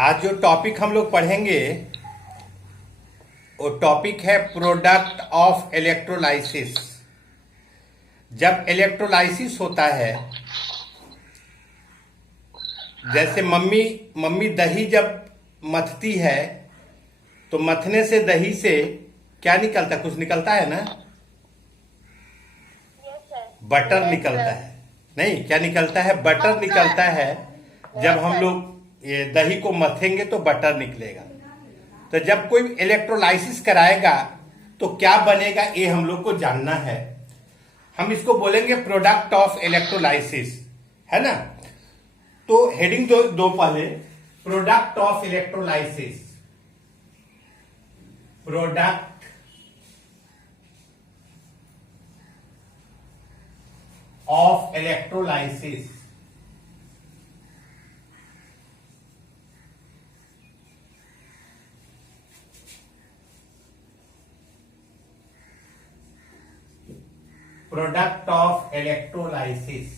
आज जो टॉपिक हम लोग पढ़ेंगे वो टॉपिक है प्रोडक्ट ऑफ इलेक्ट्रोलाइसिस। जब इलेक्ट्रोलाइसिस होता है, जैसे मम्मी दही जब मथती है तो मथने से दही से क्या निकलता है? कुछ निकलता है ना? बटर निकलता है। नहीं, क्या निकलता है? बटर निकलता है। जब हम लोग ये दही को मथेंगे तो बटर निकलेगा। तो जब कोई इलेक्ट्रोलाइसिस कराएगा तो क्या बनेगा, ये हम लोग को जानना है। हम इसको बोलेंगे प्रोडक्ट ऑफ इलेक्ट्रोलाइसिस, है ना? तो हेडिंग दो पहले, product of electrolysis. Product of electrolysis। Product of electrolysis।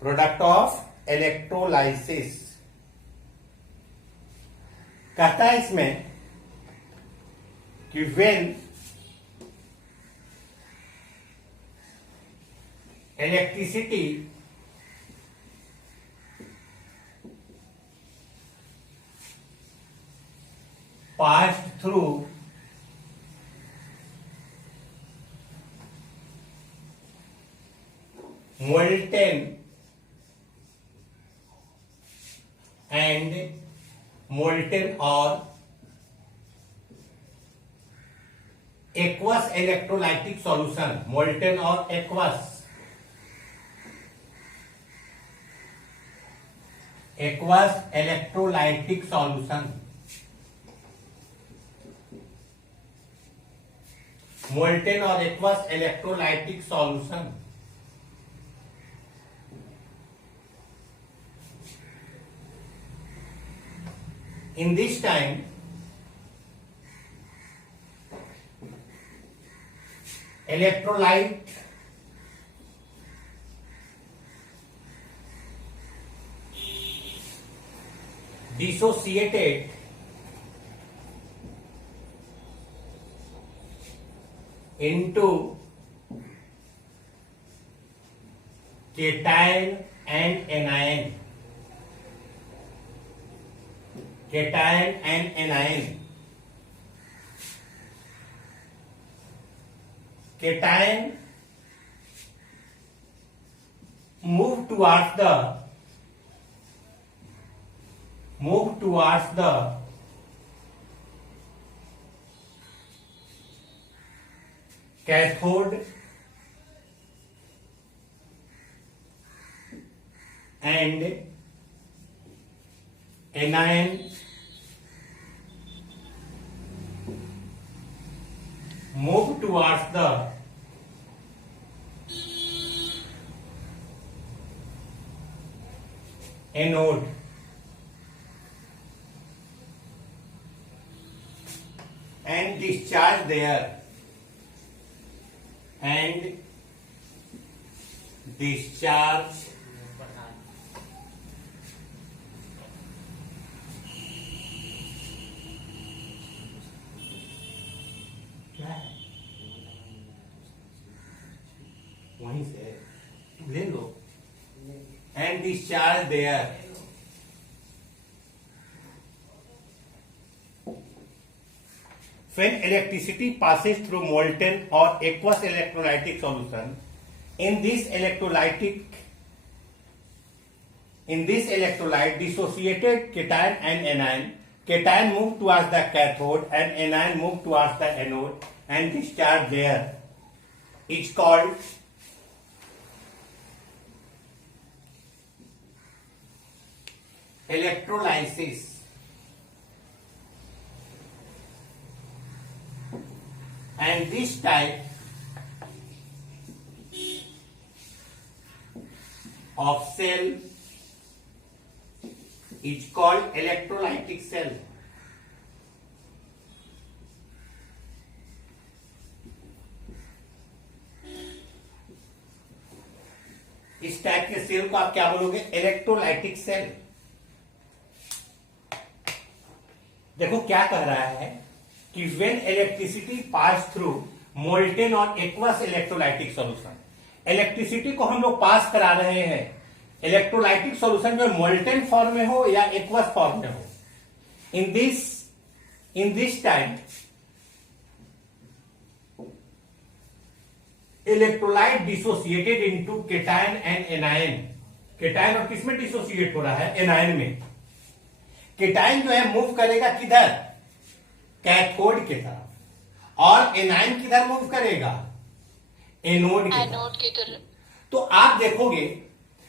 Product of electrolysis कहता है इसमें कि when electricity passed through molten and molten or aqueous electrolytic solution, molten or aqueous electrolytic solution, molten or aqueous electrolytic solution in this time electrolyte dissociated into cation and anion, cation and anion। cation move towards the cathode and anion move towards the anode and discharge there and discharge वहीं से ले लो and discharge there when electricity passes through molten or aqueous electrolytic solution in this electrolyte dissociated cation and anion, cation move towards the cathode and anion move towards the anode and discharge there is called electrolysis। And this type of cell is called electrolytic cell। इस type के cell को आप क्या बोलोगे? Electrolytic cell. देखो क्या कह रहा है कि when electricity pass through molten और एक्वस इलेक्ट्रोलाइटिक सॉल्यूशन, इलेक्ट्रिसिटी को हम लोग पास करा रहे हैं इलेक्ट्रोलाइटिक सॉल्यूशन में मोल्टेन फॉर्म में हो या एक्वस फॉर्म में हो। In this time electrolyte dissociated into cation and anion. Cation और किसमें डिसोसिएट हो रहा है? एनायन में। केटायन जो है मूव करेगा किधर? कैथोड की तरफ, और एनायन किधर मूव करेगा? एनोड की तरफ। तो आप देखोगे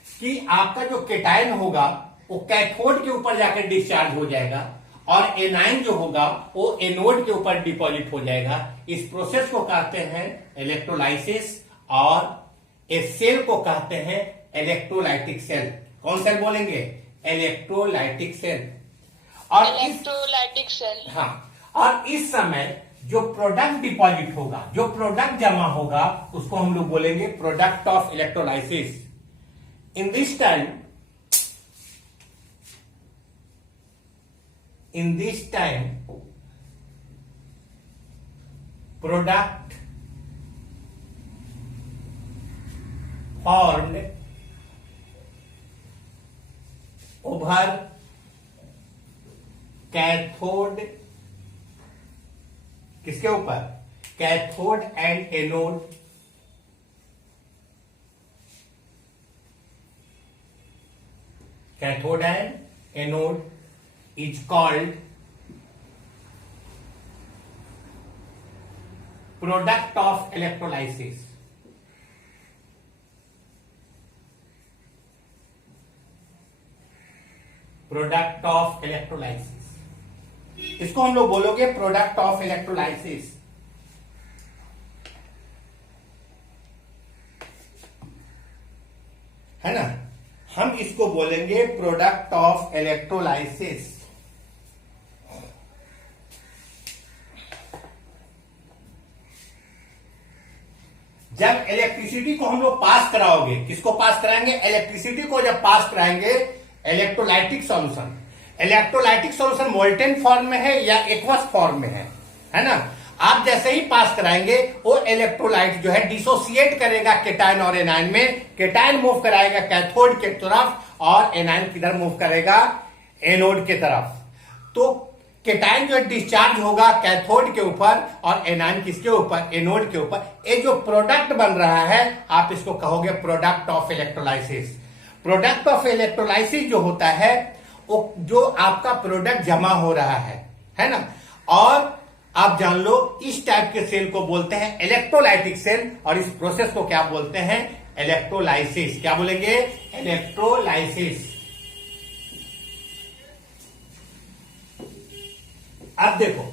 कि आपका जो केटायन होगा वो कैथोड के ऊपर जाकर डिस्चार्ज हो जाएगा, और एनायन जो होगा वो एनोड के ऊपर डिपॉजिट हो जाएगा। इस प्रोसेस को कहते हैं इलेक्ट्रोलाइसिस, और इस सेल को कहते हैं इलेक्ट्रोलाइटिक सेल। कौन सेल बोलेंगे? Electrolytic cell. और इलेक्ट्रोलाइटिक सेल, हाँ। और इस समय जो प्रोडक्ट डिपॉजिट होगा, जो प्रोडक्ट जमा होगा, उसको हम लोग बोलेंगे product of electrolysis. In this time product formed over cathode, किसके ऊपर? Cathode and anode. Cathode and anode is called product of electrolysis। Product of electrolysis, इसको हम लोग बोलोगे प्रोडक्ट ऑफ इलेक्ट्रोलाइसिस। है ना? हम इसको बोलेंगे प्रोडक्ट ऑफ इलेक्ट्रोलाइसिस। जब इलेक्ट्रिसिटी को हम लोग पास कराओगे, किसको पास कराएंगे? इलेक्ट्रिसिटी को जब पास कराएंगे electrolytic solution, electrolytic solution molten form में है या एक्वस फॉर्म में है ना? आप जैसे ही पास कराएंगे वो इलेक्ट्रोलाइट जो है डिसोसिएट करेगा केटायन और एनायन में। केटायन मूव कराएगा कैथोड के तरफ और एनायन किधर मूव करेगा? एनोड के तरफ। तो केटायन जो डिस्चार्ज होगा कैथोड के ऊपर और एनायन किसके ऊपर? एनोड के ऊपर। ये जो प्रोडक्ट बन रहा है आप इसको कहोगे product of electrolysis. Product of electrolysis जो होता है वो जो आपका प्रोडक्ट जमा हो रहा है ना? और आप जान लो इस टाइप के सेल को बोलते हैं इलेक्ट्रोलाइटिक सेल, और इस प्रोसेस को क्या बोलते हैं? इलेक्ट्रोलाइसिस। क्या बोलेंगे? इलेक्ट्रोलाइसिस। अब देखो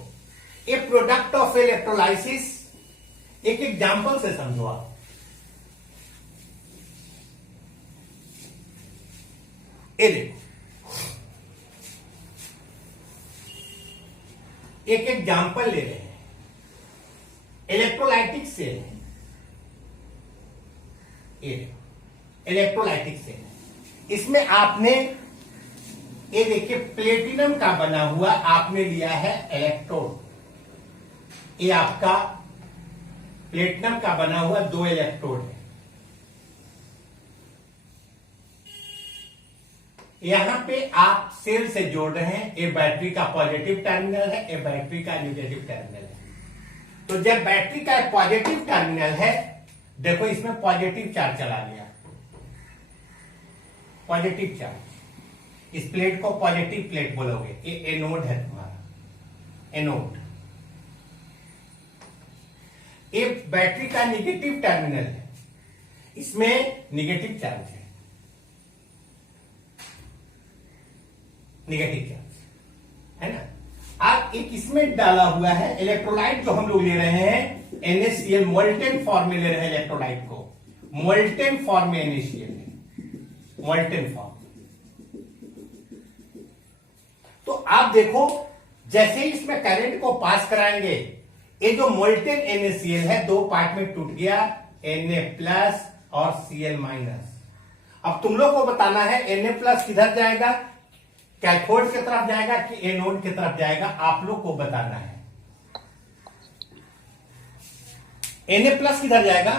ये प्रोडक्ट ऑफ इलेक्ट्रोलाइसिस एक एग्जांपल से समझो आप। ये देखो एक एग्जांपल ले रहे हैं, इलेक्ट्रोलाइटिक सेल है। ये देखो इलेक्ट्रोलाइटिक सेल है। इसमें आपने ये देखिए प्लेटिनम का बना हुआ आपने लिया है इलेक्ट्रोड। ये आपका प्लेटिनम का बना हुआ 2 इलेक्ट्रोड है। यहां पे आप सेल से जोड़ रहे हैं। ये बैटरी का पॉजिटिव टर्मिनल है, ये बैटरी का नेगेटिव टर्मिनल है। तो जब बैटरी का पॉजिटिव टर्मिनल है, देखो इसमें पॉजिटिव चार्ज चला गया, पॉजिटिव चार्ज। इस प्लेट को पॉजिटिव प्लेट बोलोगे। ये एनोड है तुम्हारा, एनोड। ये बैटरी का नेगेटिव टर्मिनल है, इसमें नेगेटिव चार्ज है, नेगेटिव चार्ज है ना। अब एक इसमें डाला हुआ है इलेक्ट्रोलाइट जो हम लोग ले रहे हैं NaCl, मोल्टेन फॉर्म में ले रहे हैं इलेक्ट्रोलाइट को। मोल्टेन फॉर्म में NaCl है, मोल्टेन फॉर्म। तो आप देखो जैसे ही इसमें करंट को पास कराएंगे, ये जो मोल्टेन NaCl है 2 पार्ट में टूट गया, Na+ और Cl-। अब तुम लोग को बताना है Na+ किधर जाएगा, कैथोड की तरफ जाएगा कि एनोड की तरफ जाएगा, आप लोग को बताना है। Na+ किधर जाएगा?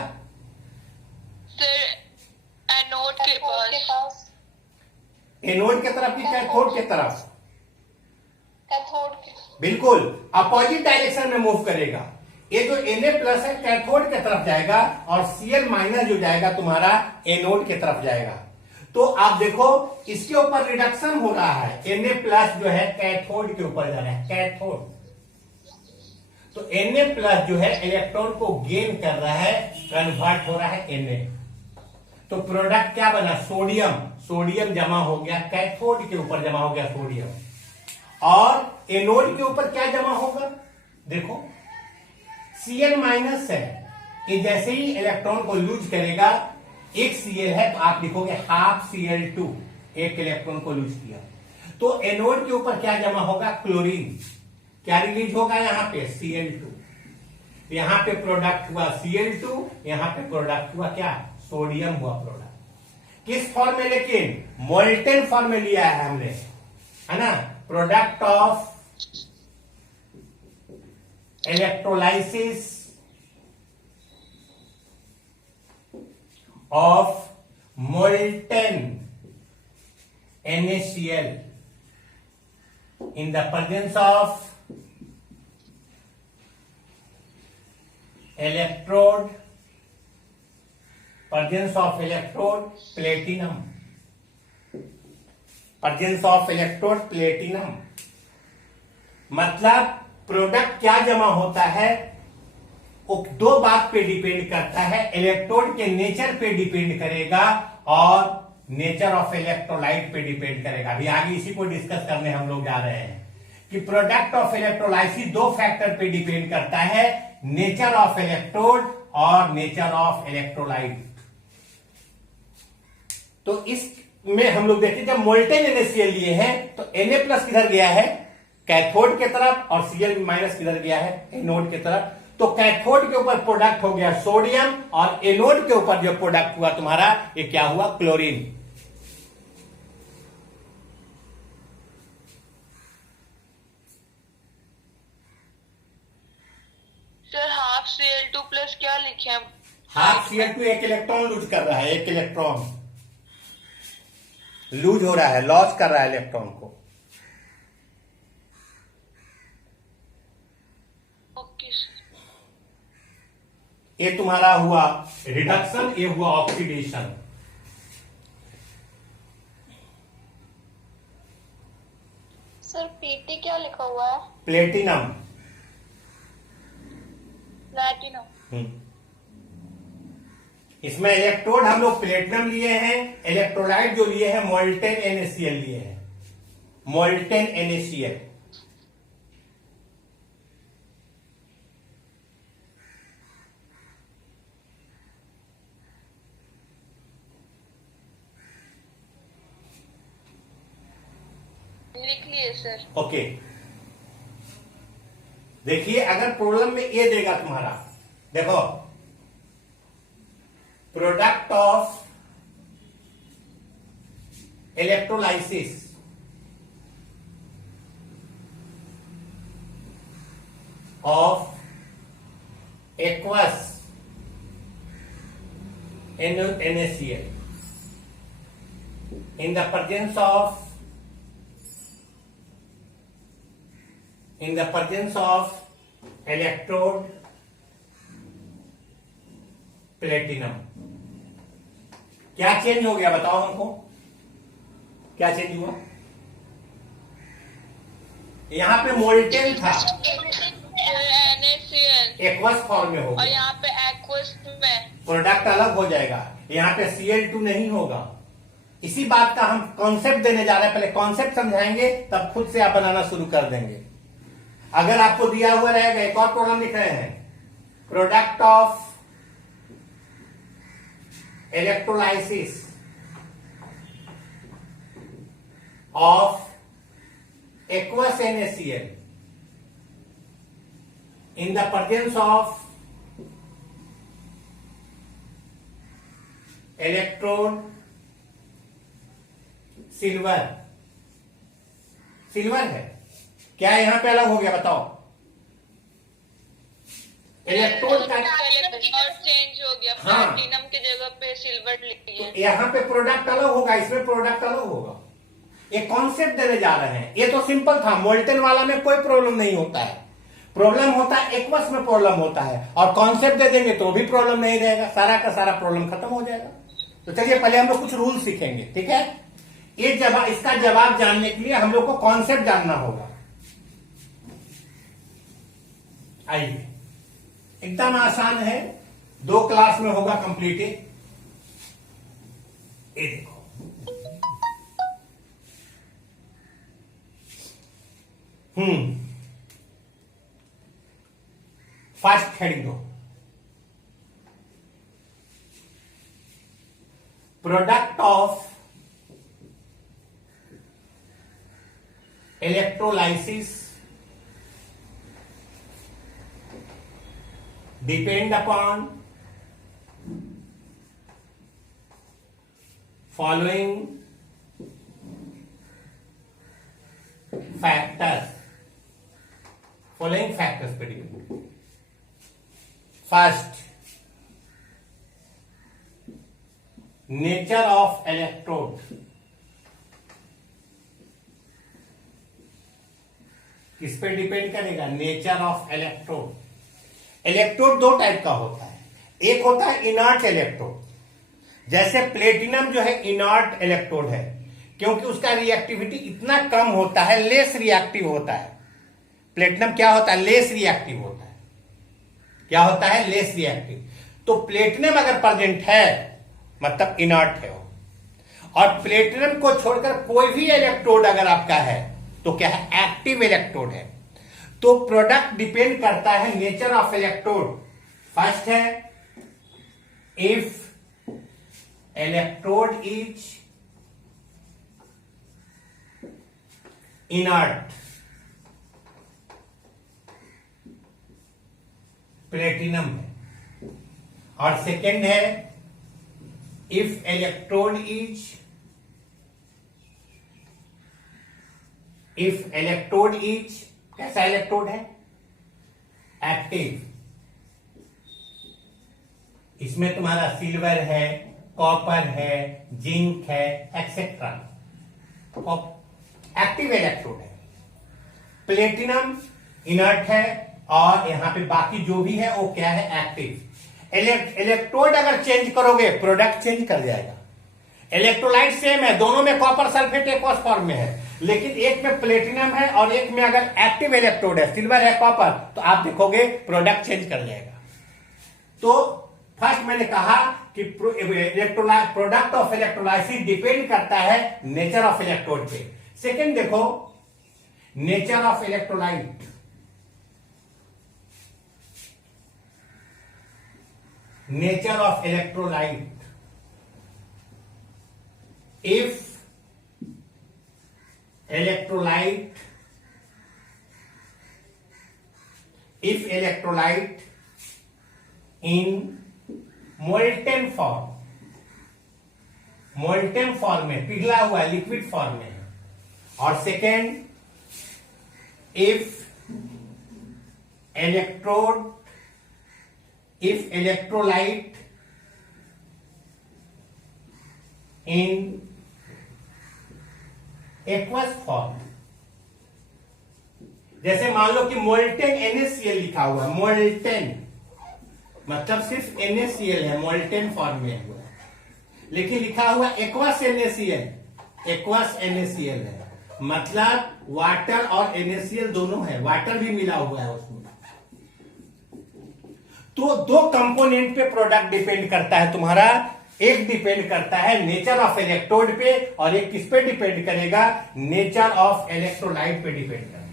सर एनोड के पास। एनोड की तरफ कि कैथोड की तरफ? कैथोड के। बिल्कुल अपोजिट डायरेक्शन में मूव करेगा। ये जो Na+ है कैथोड की तरफ जाएगा और Cl- जो जाएगा तुम्हारा एनोड की तरफ जाएगा। तो आप देखो इसके ऊपर रिडक्शन हो रहा है, Na+ जो है कैथोड के ऊपर जा रहा है, कैथोड। तो Na+ जो है इलेक्ट्रॉन को गेन कर रहा है, कन्वर्ट हो रहा है Na। तो प्रोडक्ट क्या बना, सोडियम। सोडियम जमा हो गया कैथोड के ऊपर, जमा हो गया सोडियम। और एनोड के ऊपर क्या जमा होगा, देखो Cl- है, ये जैसे ही इलेक्ट्रॉन को लूज करेगा, एक Cl है तो आप लिखोगे हाफ Cl2, एक इलेक्ट्रॉन को लूज किया। तो एनोड के ऊपर क्या जमा होगा, क्लोरीन। क्या रिलीज होगा यहां पे, Cl2। यहां पे प्रोडक्ट हुआ Cl2, यहां पे प्रोडक्ट हुआ क्या, सोडियम हुआ प्रोडक्ट। किस फॉर्म में, लेकिन मोल्टेन फॉर्म में लिया है हमने, है ना। Product of electrolysis of molten NaCl in the presence of electrode platinum, presence of electrode platinum। मतलब प्रोडक्ट क्या जमा होता है, वो दो बात पे डिपेंड करता है, इलेक्ट्रोड के नेचर पे डिपेंड करेगा और नेचर ऑफ इलेक्ट्रोलाइट पे डिपेंड करेगा। अभी आगे इसी को डिस्कस करने हम लोग जा रहे हैं कि प्रोडक्ट ऑफ इलेक्ट्रोलाइसिस दो फैक्टर पे डिपेंड करता है, नेचर ऑफ इलेक्ट्रोड और नेचर ऑफ इलेक्ट्रोलाइट। तो इसमें हम लोग देखते हैं जब मोल्टेन NaCl लिए हैं तो Na+ किधर गया है, कैथोड के तरफ, और Cl- किधर गया है, एनोड के तरफ। तो कैथोड के ऊपर प्रोडक्ट हो गया सोडियम और एनोड के ऊपर जो प्रोडक्ट हुआ तुम्हारा, ये क्या हुआ, क्लोरीन। सर हाफ Cl2+ क्या लिखे हैं? हाफ Cl2 एक इलेक्ट्रॉन लूज कर रहा है, एक इलेक्ट्रॉन लूज हो रहा है, लॉस कर रहा है इलेक्ट्रॉन को। Okay sir. ये तुम्हारा हुआ रिडक्शन, ये हुआ ऑक्सीडेशन। सर Pt क्या लिखा हुआ है? प्लेटिनम। प्लैटिनम। इसमें इलेक्ट्रोड हम लोग प्लेटिनम लिए हैं, इलेक्ट्रोलाइट जो लिए हैं मोल्टेन NaCl लिए हैं, मोल्टेन NaCl। लिख लिए सर। ओके, देखिए अगर प्रॉब्लम में ये देगा तुम्हारा, देखो product of electrolysis of aqueous NaCl in the presence of electrode platinum. क्या चेंज हो गया बताओ हमको, क्या चेंज हुआ? यहां पे मोल्टेन था, NaCl एक्वस फॉर्म में हो और गया, यहाँ पे एक्वस में प्रोडक्ट अलग हो जाएगा, यहां पे Cl2 नहीं होगा। इसी बात का हम कॉन्सेप्ट देने जा रहे हैं, पहले कॉन्सेप्ट समझाएंगे तब खुद से आप बनाना शुरू कर देंगे। अगर आपको दिया हुआ रहेगा, एक और प्रॉब्लम लिख रहे हैं, product of electrolysis of aqueous NaCl in the presence of electrode silver, silver है। क्या यहां पे अलग हो गया बताओ? इलेक्ट्रोड का चेंज हो गया, हाँ। प्लैटिनम की जगह पे सिल्वर लिख तो दिए। यहां पे प्रोडक्ट अलग होगा, इसमें प्रोडक्ट अलग होगा। एक कॉन्सेप्ट देने जा रहे हैं। ये तो सिंपल था, मोल्टेन वाला में कोई प्रॉब्लम नहीं होता है। प्रॉब्लम होता है एक्वस में, प्रॉब्लम होता है। और कॉन्सेप्ट दे देंगे तो भी प्रॉब्लम नहीं रहेगा, सारा का सारा प्रॉब्लम खत्म हो जाएगा। तो चलिए पहले हम लोग कुछ रूल सीखेंगे, ठीक है? ये जवाब, इसका जवाब जानने के लिए हम लोग को कॉन्सेप्ट जानना होगा। आइए, एकदम आसान है, 2 क्लास में होगा कंप्लीट। ये देखो, फर्स्ट हेडिंग दो, product of electrolysis depend upon following factors, following factors पे depend। First, nature of electrode, किस पे डिपेंड करेगा? Nature of electrode. Electrode 2 type का होता है, एक होता है इनर्ट इलेक्ट्रोड। जैसे प्लेटिनम जो है इनर्ट इलेक्ट्रोड है, क्योंकि उसका रिएक्टिविटी इतना कम होता है, लेस रिएक्टिव होता है। प्लेटिनम क्या होता है? लेस रिएक्टिव होता है। क्या होता है? Less reactive. तो प्लेटिनम अगर प्रेजेंट है मतलब इनर्ट है वो। और प्लेटिनम को छोड़कर कोई भी इलेक्ट्रोड अगर आपका है तो क्या है? एक्टिव इलेक्ट्रोड है। तो प्रोडक्ट डिपेंड करता है नेचर ऑफ इलेक्ट्रोड। फर्स्ट है, if electrode is inert, platinum है। और सेकेंड है, इफ इलेक्ट्रोड इज कैसा इलेक्ट्रोड है? एक्टिव। इसमें तुम्हारा सिल्वर है, कॉपर है, जिंक है, एक्सेट्रा, एक्टिव इलेक्ट्रोड है। प्लेटिनम इनर्ट है और यहां पे बाकी जो भी है वो क्या है? एक्टिव। इलेक्ट्रोड अगर चेंज करोगे प्रोडक्ट चेंज कर जाएगा। इलेक्ट्रोलाइट सेम है, दोनों में कॉपर सल्फेट एक्वस फॉर्म में है, लेकिन एक में प्लेटिनम है और एक में अगर एक्टिव इलेक्ट्रोड है, सिल्वर है, कॉपर, तो आप देखोगे प्रोडक्ट चेंज कर जाएगा। तो फर्स्ट मैंने कहा कि प्रोडक्ट ऑफ इलेक्ट्रोलाइसिस डिपेंड करता है नेचर ऑफ इलेक्ट्रोड पे। सेकेंड देखो, nature of electrolyte. Nature of electrolyte, if electrolyte in molten form में, पिघला हुआ लिक्विड फॉर्म में है। और second, if electrolyte in aqueous form, जैसे मान लो कि मोल्टेन NaCl लिखा हुआ है, मोल्टेन मतलब सिर्फ NaCl है, मोल्टेन फॉर्म में हुआ है, लेकिन लिखा हुआ एक्वस NaCl है, मतलब वाटर और NaCl दोनों है, वाटर भी मिला हुआ है उसमें। तो 2 कंपोनेंट पे प्रोडक्ट डिपेंड करता है तुम्हारा। एक डिपेंड करता है नेचर ऑफ इलेक्ट्रोड पे और एक किस पे डिपेंड करेगा? नेचर ऑफ इलेक्ट्रोलाइट पे डिपेंड करता है।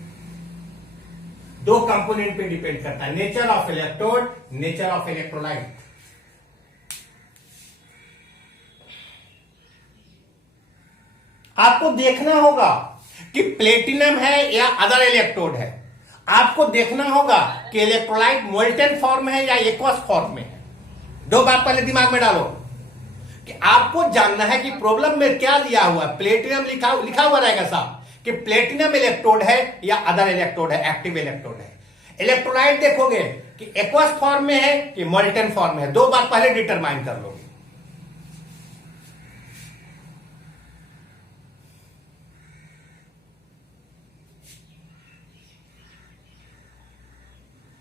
2 कंपोनेंट पे डिपेंड करता है, nature of electrode, nature of electrolyte. आपको देखना होगा कि प्लेटिनम है या अदर इलेक्ट्रोड है। आपको देखना होगा कि इलेक्ट्रोलाइट मोल्टेन फॉर्म है या एक्वस फॉर्म में है। 2 बात पहले दिमाग में डालो कि आपको जानना है कि प्रॉब्लम में क्या दिया हुआ है। प्लेटिनम लिखा हुआ रहेगा साहब कि प्लेटिनम इलेक्ट्रोड है या अदर इलेक्ट्रोड है, एक्टिव इलेक्ट्रोड है। इलेक्ट्रोलाइट देखोगे कि एक्वस फॉर्म में है कि मोल्टन फॉर्म में है, 2 बार पहले डिटरमाइन कर लोगे।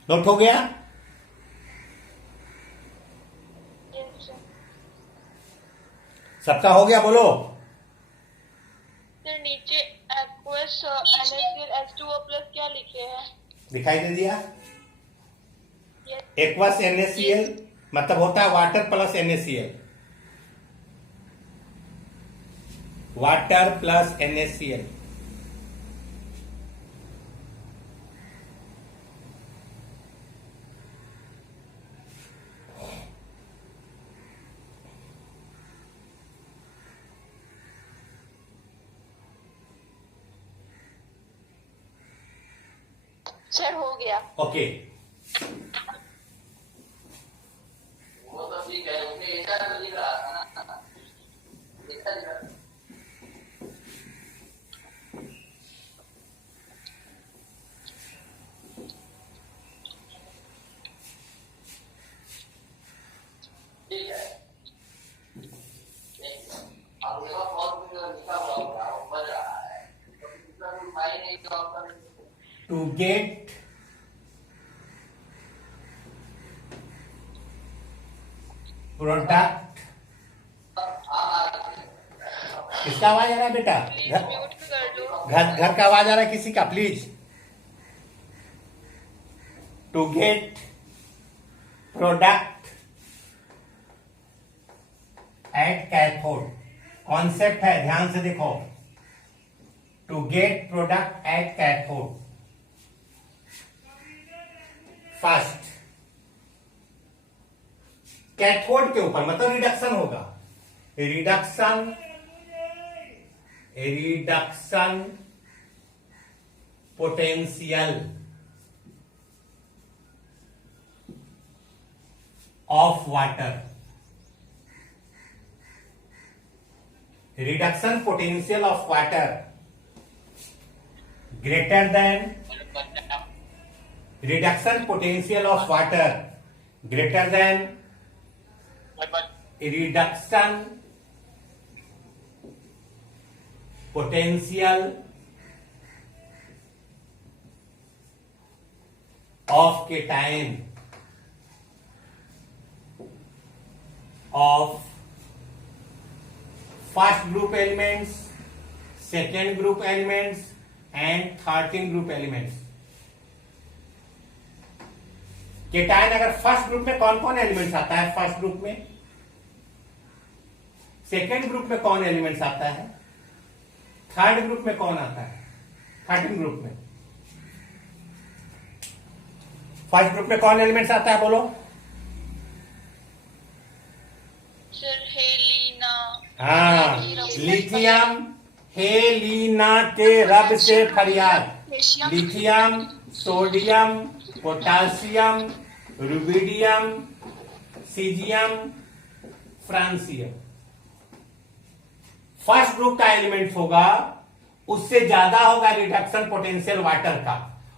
नोट हो गया? Yes, sir. सबका हो गया? बोलो। सर नीचे aqueous NaCl H2O प्लस क्या लिखे हैं? दिखाई दे दिया? Yes. एक्वस NaCl मतलब होता है water plus NaCl, water plus NaCl। Sir हो गया। ओके, वो तो ठीक है, उसमें ऐसा तो लिख रहा था ना, ऐसा लिख रहा था। ठीक है, अब उसका फॉर्म जो लिखा हुआ होगा वो बन रहा है, तो दूसरा कोई फाइल नहीं तो आपका टू गेट प्रोडक्ट। किसका आवाज आ रहा है बेटा? प्लीज म्यूट कर दो। घर का आवाज आ रहा है किसी का? Please. To get product at cathode, concept है, ध्यान से देखो। To get product at cathode, first cathode के ऊपर मतलब रिडक्शन होगा, reduction potential of water, reduction potential of water greater than, reduction potential of water greater than reduction potential of cation of first group elements, second group elements and 13 group elements। Cation अगर first group में कौन कौन elements आता है? First group में। Second group में कौन elements आता है? थर्ड ग्रुप में कौन आता है? 13 ग्रुप में। फर्स्ट ग्रुप में कौन एलिमेंट्स आता है? बोलो। Sir Helena. हाँ, लिथियम हेलिना के रब से फरियाद। Lithium, sodium, potassium, rubidium, caesium, francium. First group का एलिमेंट होगा, उससे ज्यादा होगा रिडक्शन पोटेंशियल वाटर का।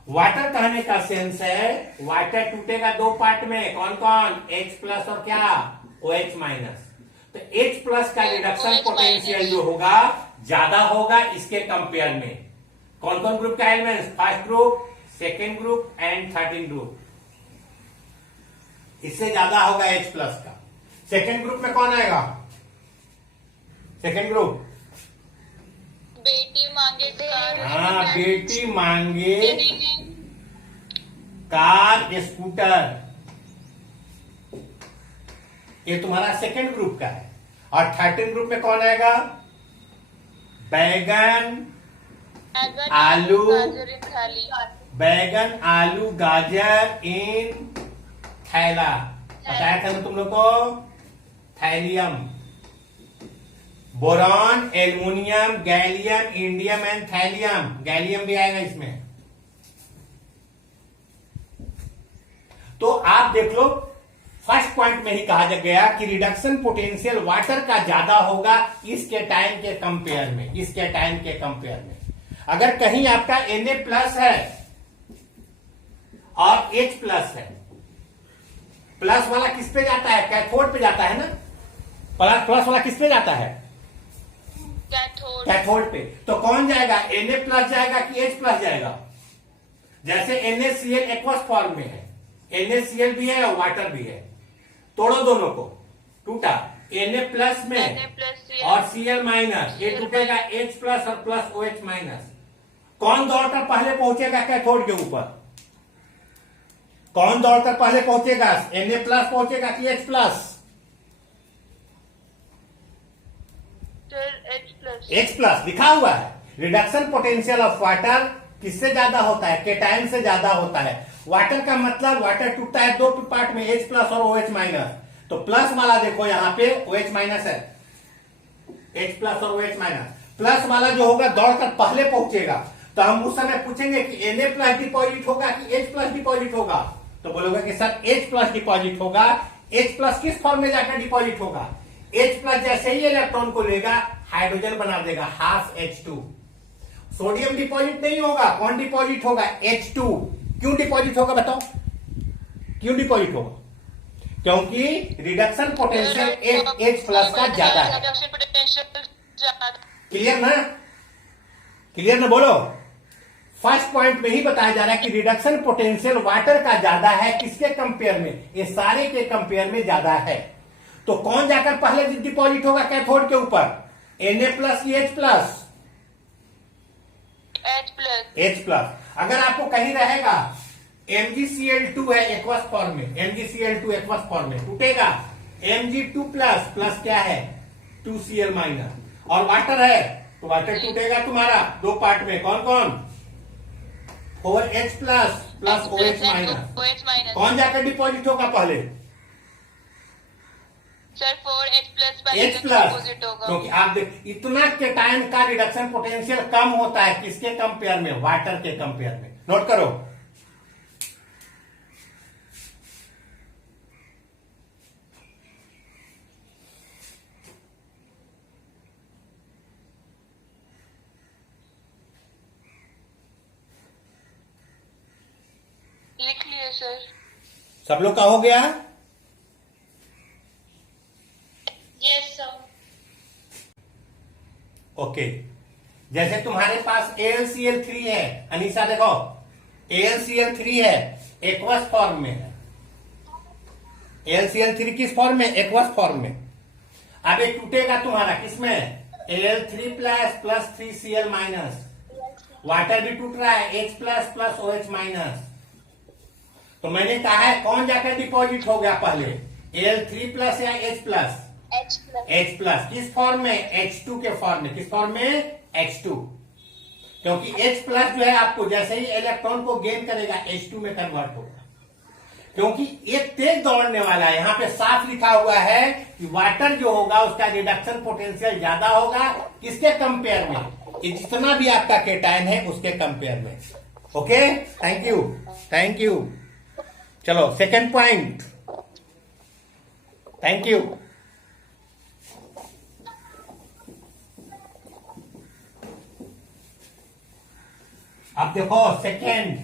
वाटर कहने का सेंस है वाटर टूटेगा 2 पार्ट में, कौन कौन? H प्लस और क्या? OH minus. तो H प्लस का रिडक्शन पोटेंशियल जो होगा ज्यादा होगा इसके कंपेयर में। कौन कौन ग्रुप का elements? First group, second group and 13 group. इससे ज्यादा होगा H प्लस का। सेकेंड ग्रुप में कौन आएगा? सेकेंड ग्रुप, बेटी मांगे कार। हाँ, बेटी मांगे कार स्कूटर, ये तुम्हारा सेकेंड ग्रुप का है। और 13 ग्रुप में कौन आएगा? बैगन, आलू, गाजर इन थाली। बैगन, आलू, गाजर इन थैला। बताया था ना तुम लोग को? Thallium. Boron, aluminium, gallium, indium and thallium. Gallium भी आएगा इसमें। तो आप देख लो फर्स्ट पॉइंट में ही कहा गया कि रिडक्शन पोटेंशियल वाटर का ज्यादा होगा इसके टाइम के कंपेयर में, इसके टाइम के कंपेयर में। अगर कहीं आपका Na प्लस है और H प्लस है, प्लस वाला किस पे जाता है? कैथोड पे जाता है ना। प्लस वाला किस पे जाता है? कैथोड पे। तो कौन जाएगा? Na प्लस जाएगा कि H प्लस जाएगा? जैसे NaCl एक्वस फॉर्म में है, NaCl भी है और वाटर भी है, तोड़ो दोनों को, टूटा। Na प्लस में और Cl माइनस, ये टूटेगा H प्लस और प्लस OH माइनस। कौन दौड़कर पहले पहुंचेगा कैथोड के ऊपर? कौन दौड़कर पहले पहुंचेगा? Na प्लस पहुंचेगा कि H प्लस? H प्लस लिखा हुआ है। रिडक्शन पोटेंशियल ऑफ वाटर किससे ज्यादा होता है? केटाइन से ज्यादा होता है। वाटर का मतलब वाटर टूटता है दो पार्ट में, H प्लस और OH माइनस। तो प्लस वाला देखो यहां पे OH माइनस है, H प्लस और OH माइनस। प्लस वाला जो होगा दौड़कर पहले पहुंचेगा। तो हम उस समय पूछेंगे कि Na प्लस डिपॉजिट होगा कि H प्लस डिपॉजिट होगा? तो बोलोगे कि सर H प्लस डिपॉजिट होगा। H प्लस किस फॉर्म में जाकर डिपॉजिट होगा? H प्लस जैसे ही इलेक्ट्रॉन को लेगा हाइड्रोजन बना देगा, हाफ H2। सोडियम डिपॉजिट नहीं होगा। कौन डिपॉजिट होगा? H2। क्यों डिपॉजिट होगा बताओ? क्यों डिपॉजिट होगा? क्योंकि रिडक्शन पोटेंशियल H प्लस का ज्यादा है। क्लियर ना? क्लियर ना बोलो? फर्स्ट पॉइंट में ही बताया जा रहा है कि रिडक्शन पोटेंशियल वाटर का ज्यादा है। किसके कंपेयर में? ये सारे के कंपेयर में ज्यादा है। तो कौन जाकर पहले डिपॉजिट होगा कैथोड के ऊपर? Na प्लस की H प्लस? H plus. अगर आपको कहीं रहेगा MgCl2 है एक्वस फॉर्म में, MgCl2 एक्वस फॉर्म में, टूटेगा Mg2 प्लस, प्लस क्या है? 2Cl minus. और वाटर है तो वाटर टूटेगा तुम्हारा दो पार्ट में। कौन कौन? 4H plus plus OH minus. कौन जाकर डिपॉजिट होगा पहले? Sir 4H plus H plus. क्योंकि आप देख इतना केटायन का रिडक्शन पोटेंशियल कम होता है किसके कंपेयर में? वाटर के कंपेयर में। नोट करो। लिख लिए सर। सब लोग का हो गया? Yes sir. ओके। जैसे तुम्हारे पास AlCl3 है, अनीसा देखो AlCl3 है, एक्वस फॉर्म में है। AlCl3 किस फॉर्म में? एक्वस फॉर्म में। अब ये टूटेगा तुम्हारा किसमें? Al3 plus plus 3Cl minus. Water भी टूट रहा है, H plus plus OH minus. तो मैंने कहा है कौन जाकर डिपॉजिट हो गया पहले? Al3 प्लस या H प्लस? H plus. किस फॉर्म में? H2 के फॉर्म में। किस फॉर्म में? H2। क्योंकि H प्लस जो है आपको जैसे ही इलेक्ट्रॉन को गेन करेगा H2 में कन्वर्ट होगा। क्योंकि एक तेज दौड़ने वाला है, यहां पे साफ लिखा हुआ है कि वाटर जो होगा उसका रिडक्शन पोटेंशियल ज्यादा होगा किसके कंपेयर में? ये जितना भी आपका केटायन है उसके कंपेयर में। Okay, thank you, thank you. चलो सेकेंड पॉइंट। Thank you. अब देखो second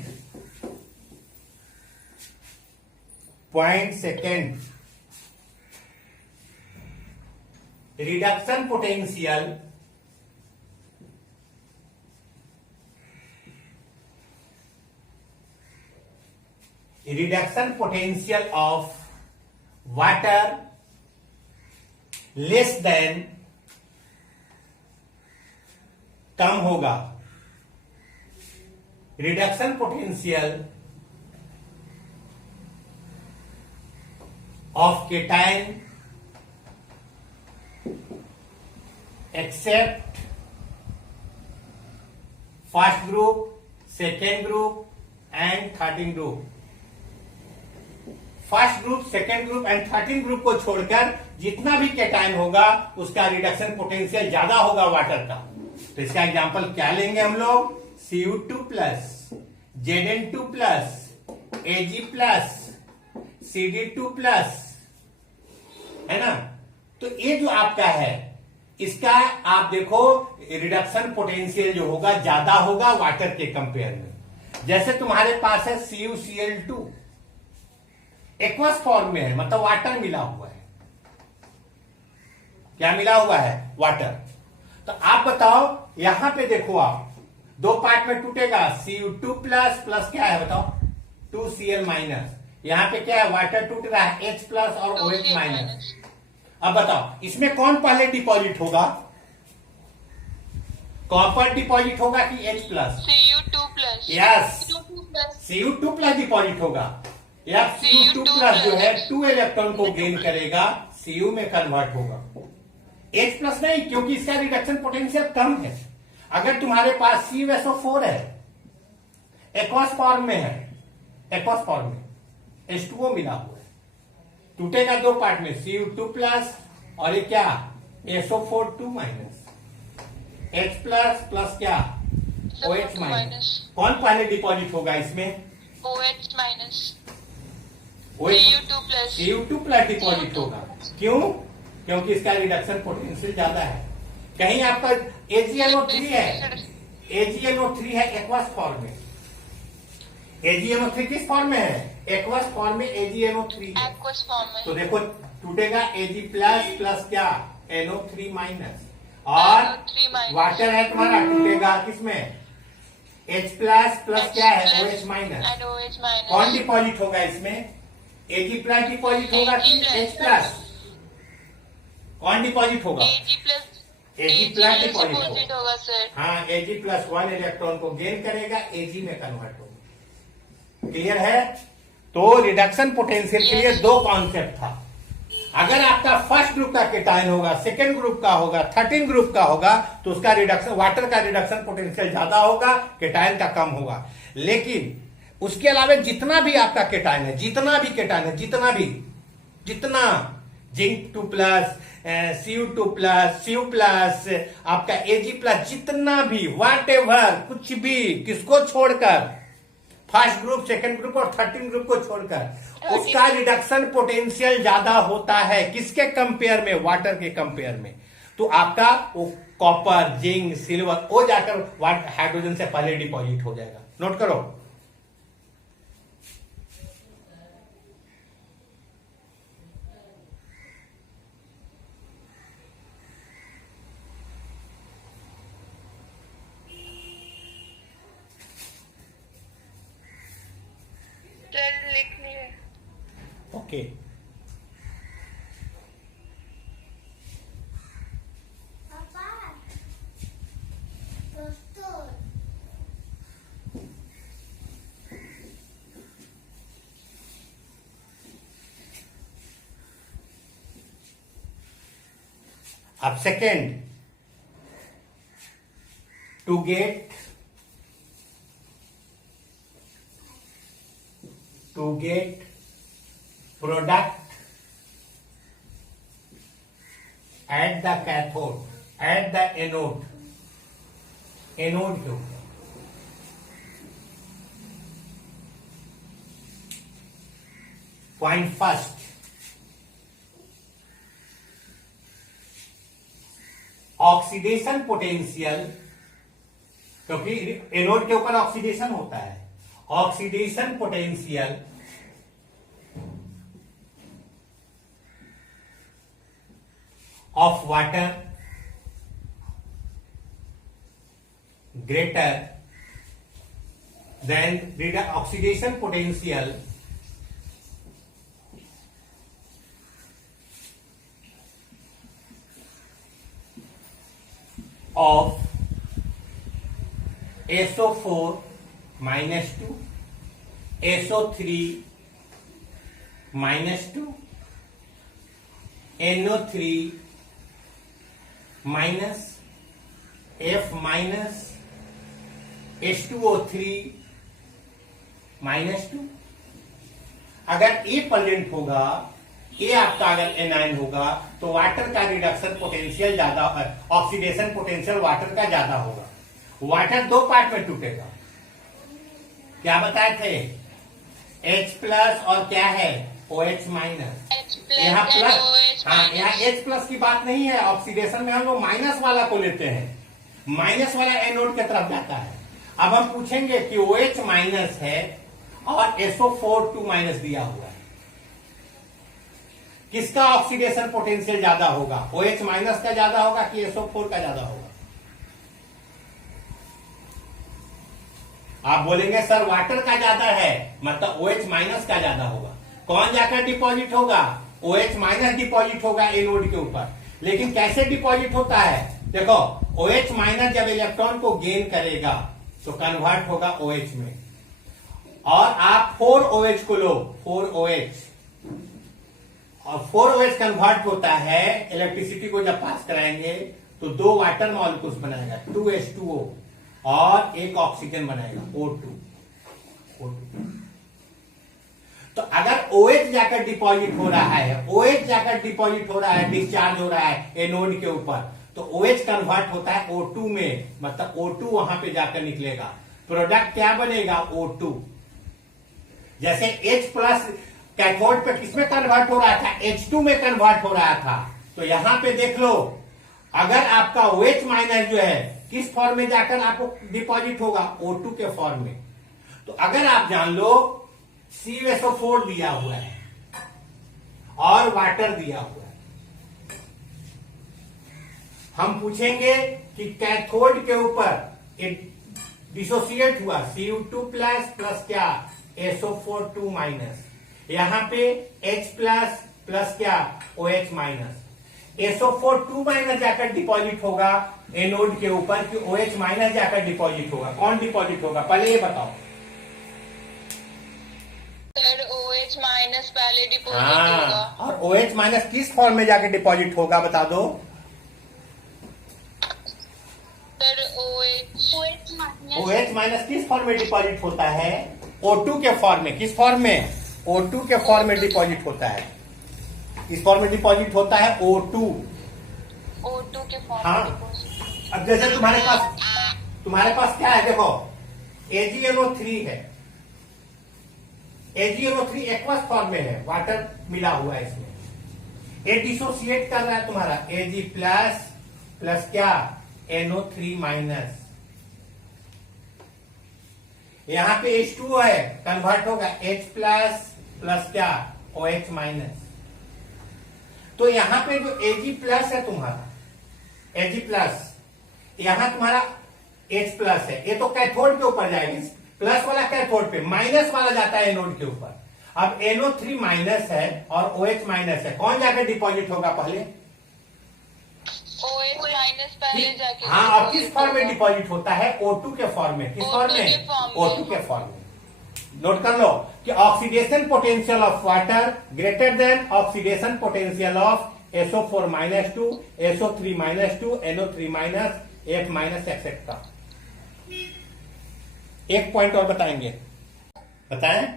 point, second reduction potential of water less than कम होगा। Reduction potential of cation except first group, second group and thirteen group. First group, second group and thirteen group को छोड़कर जितना भी cation होगा उसका रिडक्शन पोटेंशियल ज्यादा होगा वाटर का। तो इसका एग्जांपल क्या लेंगे हम लोग? Cu2 plus, Zn2 plus, Ag plus, Cd2 plus, है ना। तो ये जो आपका है, इसका आप देखो रिडक्शन पोटेंशियल जो होगा ज्यादा होगा वाटर के कंपेयर में। जैसे तुम्हारे पास है CuCl2 एक्वस फॉर्म में है, मतलब वाटर मिला हुआ है। क्या मिला हुआ है? वाटर। तो आप बताओ, यहां पे देखो, आप दो पार्ट में टूटेगा। Cu2 प्लस प्लस क्या है बताओ? 2Cl minus. यहां पे क्या है? वाटर टूट रहा है, H प्लस और OH माइनस। अब बताओ इसमें कौन पहले डिपॉजिट होगा? कॉपर डिपॉजिट होगा कि H plus? Cu2 plus. Yes, Cu2 plus. Cu2 plus deposit होगा। या Cu2 प्लस जो है 2 इलेक्ट्रॉन को गेन करेगा, Cu में कन्वर्ट होगा। H प्लस नहीं, क्योंकि इसका रिडक्शन पोटेंशियल कम है। अगर तुम्हारे पास CuSO4 है, एक्वस फॉर्म में है, एक्वस फॉर्म में H2O मिला हुआ है, टूटेगा दो पार्ट में, Cu2 प्लस और ये क्या? SO4 2 minus, H plus plus क्या? OH minus. कौन पहले डिपॉजिट होगा इसमें? OH minus. OH Cu2 plus. Cu2 plus deposit होगा। क्यों? क्योंकि इसका रिडक्शन पोटेंशियल ज्यादा है। कहीं आपका AgNO3 है, AgNO3 है एक्वस फॉर्म में। AgNO3 किस फॉर्म में है? एक्वस फॉर्म में AgNO3 है। एक्वस फॉर्म में। तो देखो टूटेगा Ag प्लस प्लस क्या? NO3 minus. और NO3 माइनस। वाटर है तुम्हारा, टूटेगा किसमें? H प्लस प्लस क्या है? OH minus. And OH minus. कौन डिपॉजिट होगा इसमें? Ag प्लस डिपॉजिट होगा कि H प्लस? कौन डिपॉजिट होगा? Ag plus. Ag plus deposit deposit होगा। होगा सर। हाँ, Ag प्लस 1 इलेक्ट्रॉन को गेन करेगा, Ag में कन्वर्ट होगा। क्लियर है? तो रिडक्शन पोटेंशियल के लिए दो कॉन्सेप्ट था। अगर आपका फर्स्ट ग्रुप का केटायन होगा, सेकेंड ग्रुप का होगा, 13 ग्रुप का होगा, तो उसका रिडक्शन, वाटर का रिडक्शन पोटेंशियल ज्यादा होगा, केटायन का कम होगा। लेकिन उसके अलावा जितना भी आपका केटायन है, जितना zinc 2 plus, Cu2 plus, Cu plus, आपका Ag प्लस, जितना भी व्हाटएवर, कुछ भी, किसको छोड़कर, फर्स्ट ग्रुप, सेकंड ग्रुप और 13 ग्रुप को छोड़कर, उसका रिडक्शन पोटेंशियल ज्यादा होता है। किसके कंपेयर में? वाटर के कंपेयर में। तो आपका वो कॉपर, जिंक, सिल्वर वो जाकर हाइड्रोजन से पहले डिपॉजिट हो जाएगा। नोट करो। सर लिख लिए। ओके, अब second, to get product at the cathode, at the anode के ऊपर पॉइंट फर्स्ट, ऑक्सीडेशन पोटेंशियल, क्योंकि एनोड के ऊपर ऑक्सीडेशन होता है, oxidation potential of water greater than the oxidation potential of SO4 minus 2, SO3 minus 2, NO3 minus, F minus, H2O3 minus 2। अगर A present होगा, A आपका अगर एनायन होगा, तो वाटर का रिडक्शन पोटेंशियल ज्यादा, ऑक्सीडेशन पोटेंशियल वाटर का ज्यादा होगा। वाटर दो पार्ट में टूटेगा। क्या बताए थे? H प्लस और क्या है? OH minus. H प्लस यहाँ एंड प्लस, OH हाँ, यहाँ H प्लस की बात नहीं है, ऑक्सीडेशन में हम लोग माइनस वाला को लेते हैं, माइनस वाला एनोड की तरफ जाता है। अब हम पूछेंगे कि OH माइनस है और SO4 2 माइनस दिया हुआ है, किसका ऑक्सीडेशन पोटेंशियल ज्यादा होगा? OH माइनस का ज्यादा होगा कि SO4 का ज्यादा होगा? आप बोलेंगे सर वाटर का ज्यादा है, मतलब OH माइनस का ज्यादा होगा। कौन जाकर डिपॉजिट होगा? OH माइनस डिपॉजिट होगा एनोड के ऊपर। लेकिन कैसे डिपॉजिट होता है? देखो, OH माइनस जब इलेक्ट्रॉन को गेन करेगा तो कन्वर्ट होगा OH में, और आप 4OH को लो, 4OH, और 4OH कन्वर्ट होता है, इलेक्ट्रिसिटी को जब पास कराएंगे तो 2 वाटर मॉलिक्यूल्स बनाएगा, 2H2O, और एक ऑक्सीजन बनाएगा, O2। तो अगर OH जाकर डिपॉजिट हो रहा है, OH जाकर डिपॉजिट हो रहा है, डिस्चार्ज हो रहा है एनोड के ऊपर, तो OH कन्वर्ट होता है O2 में, मतलब O2 वहां पे जाकर निकलेगा। प्रोडक्ट क्या बनेगा? O2। जैसे H प्लस कैथोड पे किसमें कन्वर्ट हो रहा था? H2 में कन्वर्ट हो रहा था। तो यहां पे देख लो, अगर आपका OH माइनस जो है किस फॉर्म में जाकर आपको डिपॉजिट होगा? O2 के फॉर्म में। तो अगर आप जान लो CuSO4 दिया हुआ है और वाटर दिया हुआ है, हम पूछेंगे कि कैथोड के ऊपर एक डिसोसिएट हुआ Cu2 प्लस प्लस क्या? SO4 2 माइनस, यहां पे H प्लस प्लस क्या? OH minus. SO4 2 माइनस जाकर डिपॉजिट होगा एनोड के ऊपर कि OH माइनस जाकर डिपॉजिट होगा? कौन डिपॉजिट होगा पहले ये बताओ। सर OH माइनस पहले डिपॉजिट होगा। और OH माइनस किस फॉर्म में जाकर डिपॉजिट होगा बता दो। सर OH माइनस किस फॉर्म में डिपॉजिट होता है? O2 के फॉर्म में। किस फॉर्म में? O2 के फॉर्म में डिपॉजिट होता है। इस फॉर्म में डिपॉजिट होता है O2 के फॉर्म हाँ। में डिपॉजिट। अब जैसे तुम्हारे पास क्या है? देखो, AgNO3 है, AgNO3 एक्वस फॉर्म में है, वाटर मिला हुआ है इसमें। ये डिसोसिएट कर रहा है तुम्हारा Ag प्लस प्लस क्या? NO3 minus. यहां पे H2O है, कन्वर्ट होगा H प्लस प्लस क्या? OH minus. तो यहां पे जो Ag प्लस है तुम्हारा, Ag प्लस, यहां तुम्हारा H प्लस है, ये तो कैथोड के ऊपर जाएगी, प्लस वाला कैथोड पे, माइनस वाला जाता है एनोड के ऊपर। अब NO3 माइनस है और OH माइनस है, कौन जाकर डिपॉजिट होगा पहले? OH माइनस पहले जाके। हाँ, और किस फॉर्म में डिपॉजिट होता है? O2 के फॉर्म में। किस फॉर्म में? O2 के फॉर्म में। नोट कर लो कि oxidation potential of water greater then oxidation potential of SO4 minus 2, SO3 minus 2, NO3 minus, F minus etcetera. एक पॉइंट और बताएंगे, बताएं?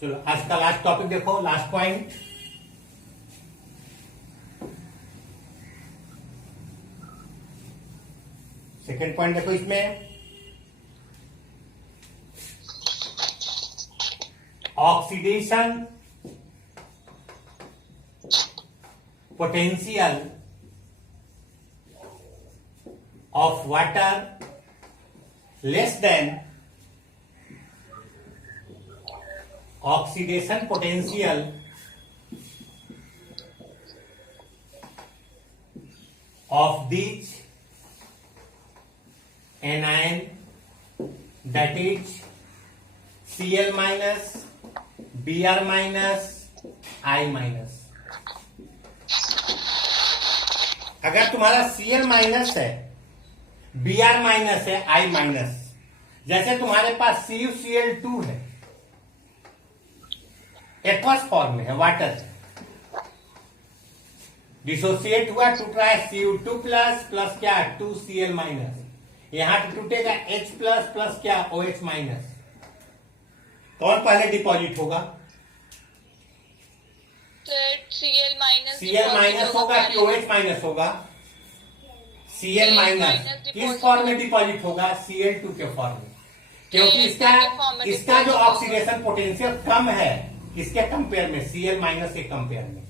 चलो आज का लास्ट टॉपिक देखो, लास्ट पॉइंट। सेकेंड पॉइंट देखो इसमें, oxidation potential of water less then oxidation potential of these anion, that is Cl minus, Br minus, I minus। अगर तुम्हारा Cl माइनस है, Br माइनस है, I माइनस, जैसे तुम्हारे पास CuCl2 है, एक्वस फॉर्म में है, वाटर डिसोसिएट हुआ, टूट रहा है Cu2 प्लस प्लस क्या 2Cl माइनस, यहां पे टूटेगा H प्लस प्लस क्या OH माइनस। कौन पहले डिपॉजिट होगा? Cl माइनस होगा कि OH माइनस होगा? Cl माइनस किस फॉर्म में डिपॉजिट होगा? Cl2 के फॉर्म में, क्योंकि इसका जो ऑक्सीडेशन पोटेंशियल कम है, किसके कंपेयर में? Cl माइनस के कंपेयर में।